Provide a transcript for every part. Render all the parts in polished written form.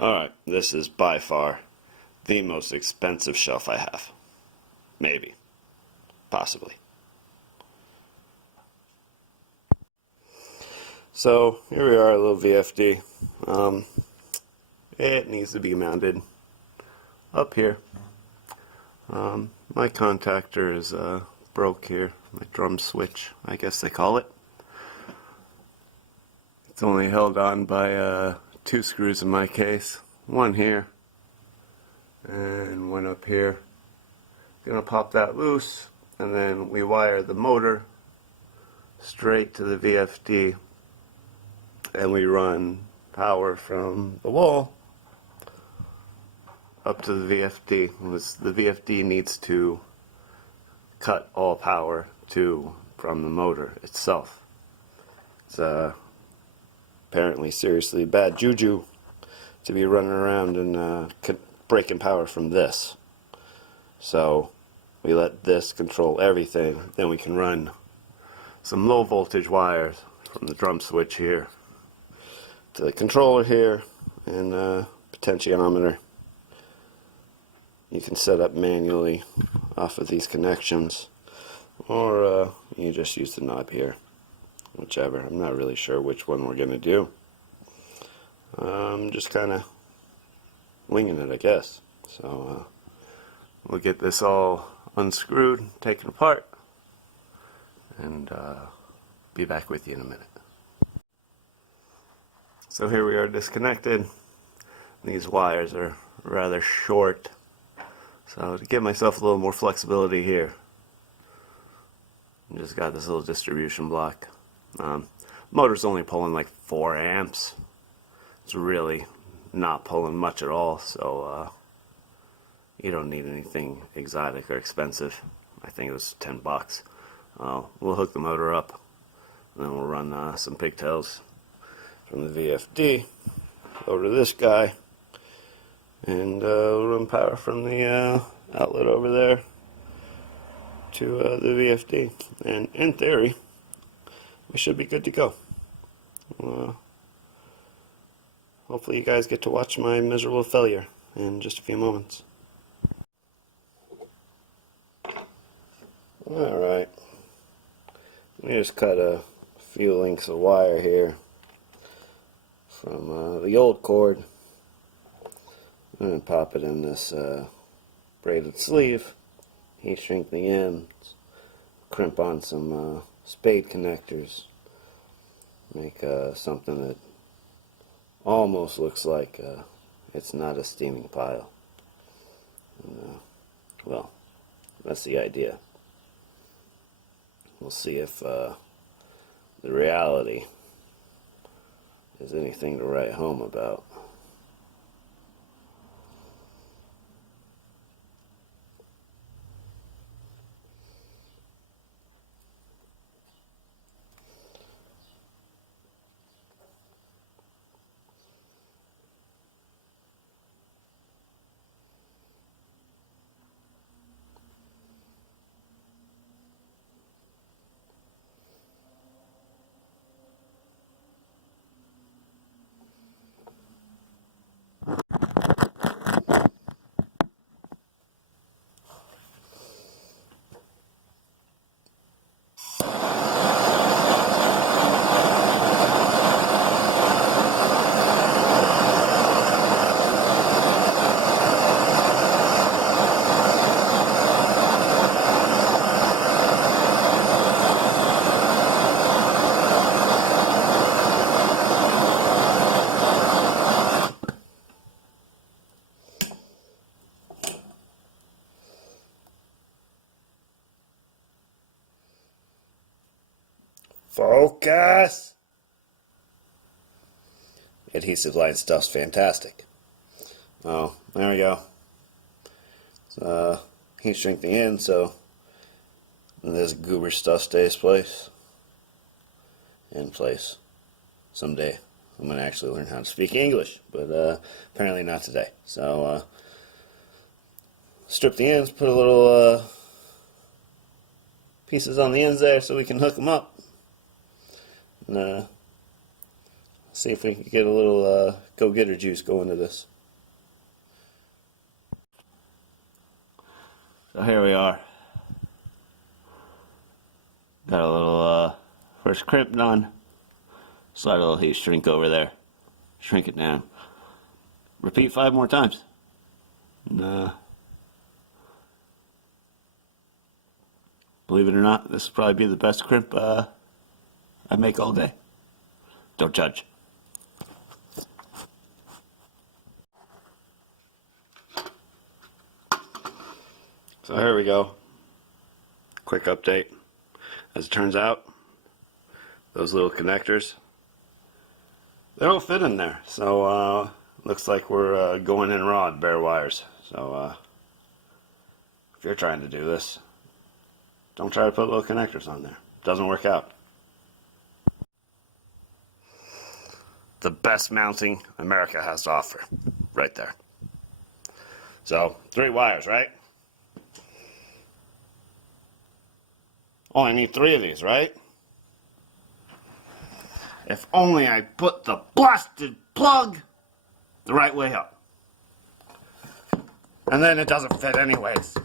Alright, this is by far the most expensive shelf I have. Maybe. Possibly. So, here we are, a little VFD. It needs to be mounted up here. My contactor is broke here. My drum switch, I guess they call it. It's only held on by 2 screws in my case. One here and one up here. Gonna pop that loose, and then we wire the motor straight to the VFD, and we run power from the wall up to the VFD. The VFD needs to cut all power from the motor itself. It's apparently seriously bad juju to be running around and breaking power from this. So we let this control everything. Then we can run some low voltage wires from the drum switch here to the controller here and potentiometer. You can set up manually off of these connections, or you just use the knob here, whichever. I'm not really sure which one we're going to do. I'm just kind of winging it, I guess. So we'll get this all unscrewed, taken apart, and be back with you in a minute. So here we are disconnected. These wires are rather short, so to give myself a little more flexibility here, I just got this little distribution block. Motor's only pulling like 4 amps. It's really not pulling much at all, so you don't need anything exotic or expensive. I think it was 10 bucks. We'll hook the motor up, and then we'll run some pigtails from the VFD over to this guy, and we'll run power from the outlet over there to the VFD, and in theory we should be good to go. Hopefully you guys get to watch my miserable failure in just a few moments. Alright, let me just cut a few lengths of wire here from the old cord. I'm going to pop it in this braided sleeve, heat shrink the ends, crimp on some spade connectors, make something that almost looks like it's not a steaming pile. And, well, that's the idea. We'll see if the reality is anything to write home about. Focus! Adhesive line stuff's fantastic. Oh, there we go. Heat shrink the end so this goober stuff stays in place. Someday I'm going to actually learn how to speak English, but apparently not today. So strip the ends, put a little pieces on the ends there so we can hook them up. And See if we can get a little go-getter juice going to this. So here we are. Got a little first crimp done. Slide a little heat shrink over there. Shrink it down. Repeat 5 more times. Believe it or not, this will probably be the best crimp I make all day. Don't judge. So here we go. Quick update. As it turns out, those little connectors, they don't fit in there. So looks like we're going in raw bare wires. So if you're trying to do this, don't try to put little connectors on there. Doesn't work out. The best mounting America has to offer, right there. So 3 wires, right? Only need 3 of these, right? If only I put the blasted plug the right way up. And then it doesn't fit anyways.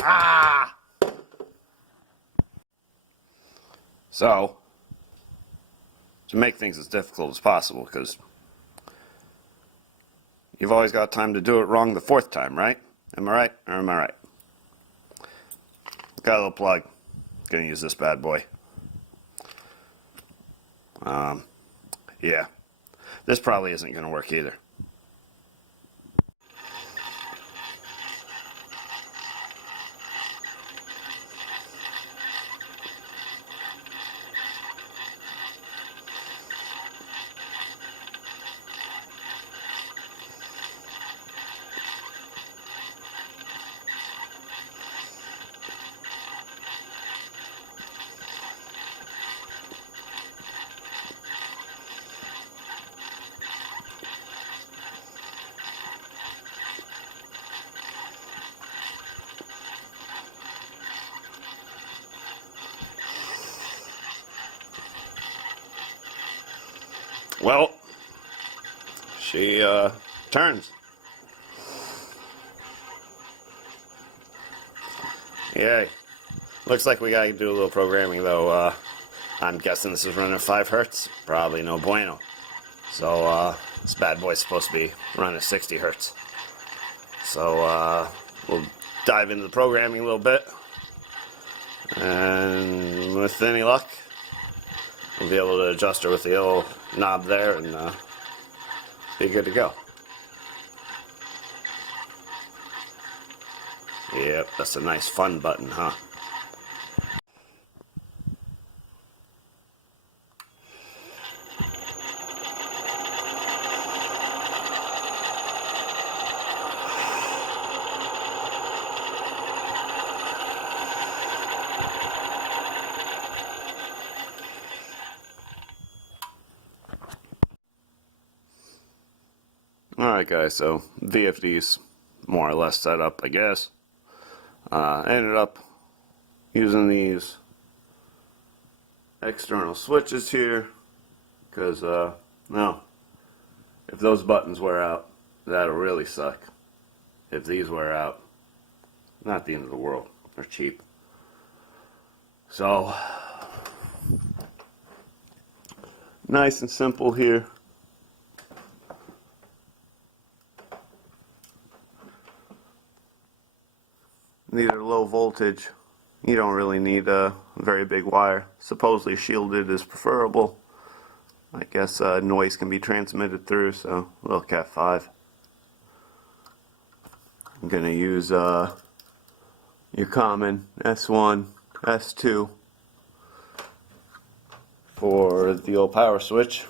Ah! So, to make things as difficult as possible, because you've always got time to do it wrong the 4th time, right? Am I right or am I right? Got a little plug. Gonna use this bad boy. Yeah. This probably isn't gonna work either. Well, she turns. Yay. Looks like we gotta do a little programming though. I'm guessing this is running at 5 hertz. Probably no bueno. So this bad boy's supposed to be running at 60 hertz. So we'll dive into the programming a little bit. And with any luck, we'll be able to adjust her with the little knob there and be good to go. Yep, that's a nice fun button, huh? Alright guys, so VFD's more or less set up, I guess. I ended up using these external switches here because, no, if those buttons wear out, that'll really suck. If these wear out, not the end of the world. They're cheap. So, nice and simple here. These are low voltage. You don't really need a very big wire. Supposedly shielded is preferable. I guess noise can be transmitted through, so a little Cat 5. I'm going to use your common S1, S2 for the old power switch.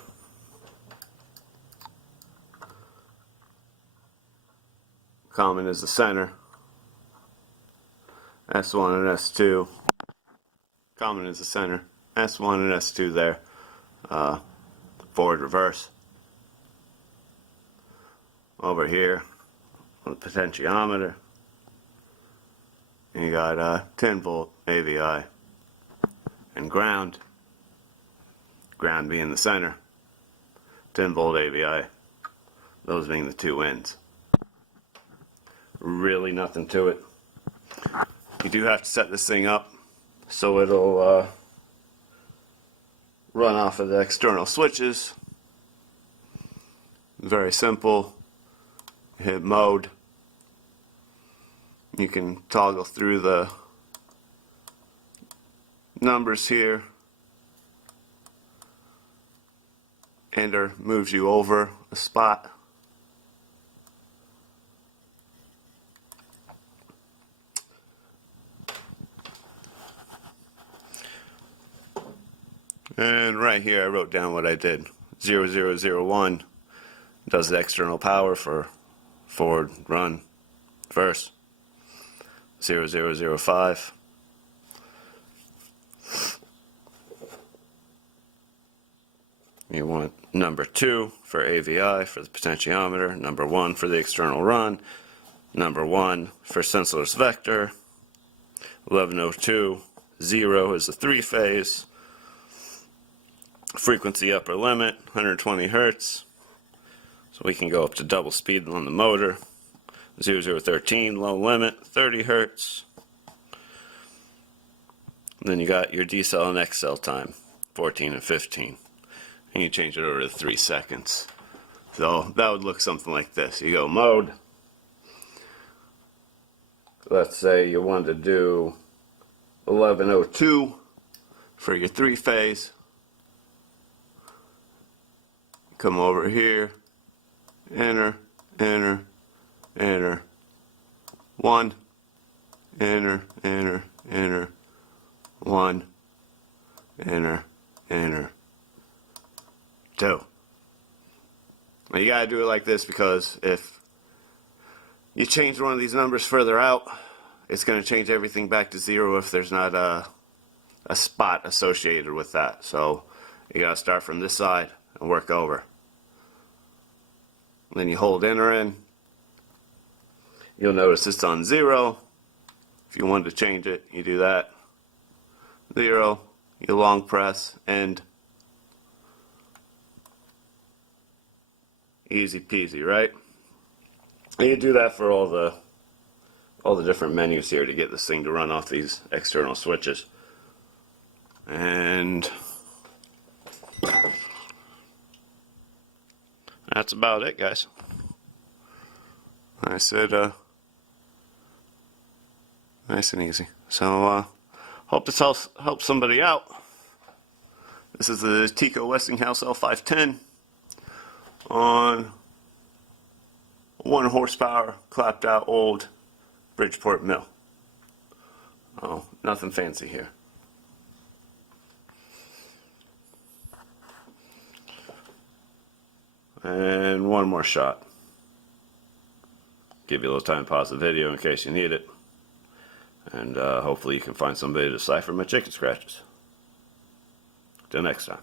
Common is the center. S1 and S2. Common is the center. S1 and S2 there. Forward, reverse. Over here on the potentiometer, you got 10 volt AVI and ground. Ground being the center. 10 volt AVI, those being the two ends. Really nothing to it. You do have to set this thing up so it'll run off of the external switches. Very simple. Hit mode. You can toggle through the numbers here. Enter moves you over a spot. And right here I wrote down what I did. 0001 does the external power for forward, run, reverse. 0005 you want number 2 for AVI for the potentiometer, number 1 for the external run, number 1 for sensorless vector, 1102 0 is the 3-phase, frequency upper limit 120 Hertz, so we can go up to double speed on the motor. 0013 low limit 30 Hertz. And then you got your decel and excel time 14 and 15, and you change it over to 3 seconds. So that would look something like this. You go mode, let's say you want to do 1102 for your 3-phase. Come over here, enter, enter, enter, 1, enter, enter, enter, 1, enter, enter, 2. Now you gotta do it like this because if you change one of these numbers further out, it's gonna change everything back to 0 if there's not a spot associated with that. So you gotta start from this side and work over. And then you hold enter in. You'll notice it's on 0. If you wanted to change it, you do that. 0, you long press, end. Easy peasy, right? And you do that for all the different menus here to get this thing to run off these external switches. And that's about it, guys. I said nice and easy. So hope this helps somebody out. This is the Teco Westinghouse L510 on 1 horsepower clapped out old Bridgeport mill. Oh, nothing fancy here. And one more shot. Give you a little time to pause the video in case you need it. And hopefully you can find somebody to decipher my chicken scratches. Till next time.